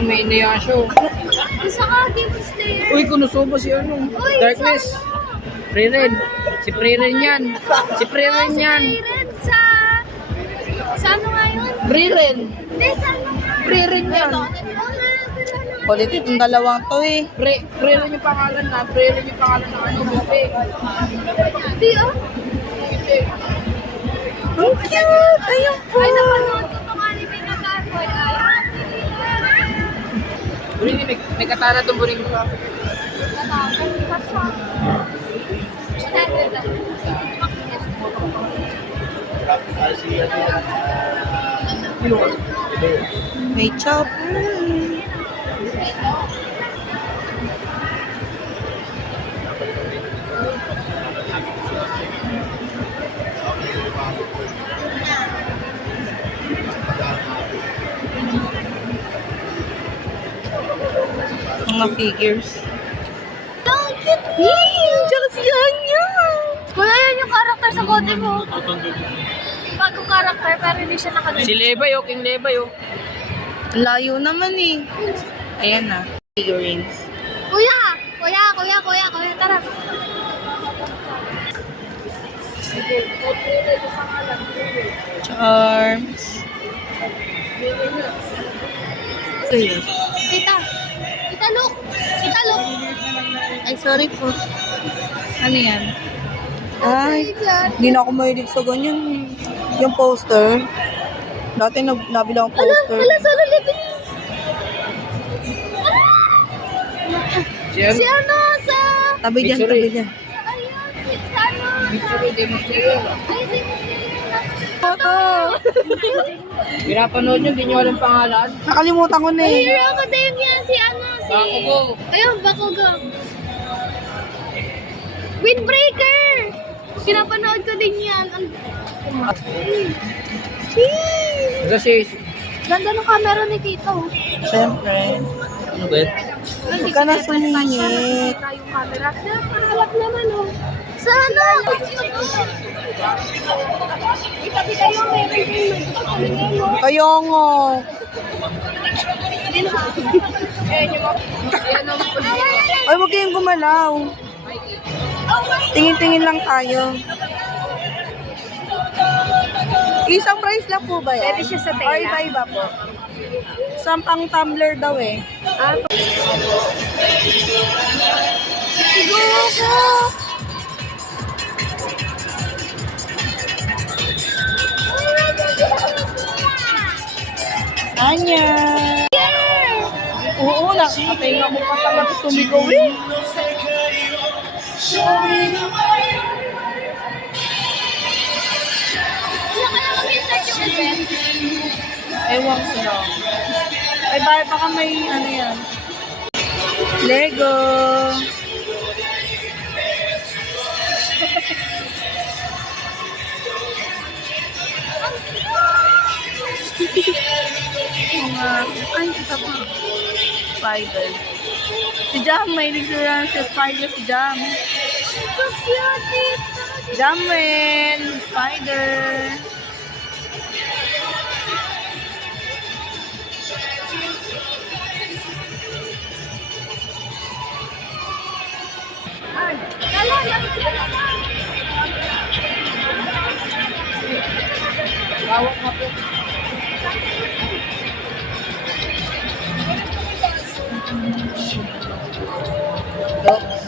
Mukhang may inayasyo. Isa ka, Game Slayer. Uy, kunusubo si ano. Uy, Darkness. Preren. Si Preren yan. Si Preren yan. Siren sa ano nga yun? Preren. Hindi, sa ano nga? Preren yan. Kulit itong dalawang to eh. Preren yung pangalan na. Preren yung pangalan na ano. Buke. Hindi oh. Ang cute! Ayun po! Ay, napanood ko itong anime na Carboy. Burini, may katana itong buring. May chop. Mga figures. Tsaka si Anya. Kuya, yan yung karakter sa kote mo. Bagong karakter, pero hindi siya nakaganda. Si Lebay oh, King Lebay oh. Layo naman eh. Ayan na. Figurines. Kuya, tara. Charms. Ayun. Tita, look. Ay, sorry po. Ano yan? Ay, hindi na ako mahilig sa ganyan. Yung poster. Dati nabili akong poster. Solo living. Si ano, sa... Tabi dyan, Picture tabi eh. dyan. Ayun, sa ano. Picture eh, Demon Slayer. Ay, Demon Slayer. Photo! Pinapanood nyo, hindi nyo alam pangalan. Nakalimutan ko na eh. Hero Academia, si ano, si... Bakugo. Ayun, Bakugo. Windbreaker! Pinapanood ko din yan. Kasi, Ganda ng camera ni Tito. Siyempre. ano ba yun? Huwag ka na sumingit. Yung camera. Nakalap naman, oh. Sana! Itabi kayo, may Kaya nga. Ay, huwag kayong gumalaw. Tingin-tingin lang tayo. Isang price lang po ba yan? Pwede siya sa tela. Or iba-iba po? Sampang tumbler daw eh. Anya! Oo, nakatinga mo pa talaga sumigaw eh. Ewan ko lang. Ay, baka may ano yan. Lego! Ay, isa pa. Spider. Si Jam, may sila si Spider, si Jam. So cute, Jamwell, Spider. Bawat na po. Dogs.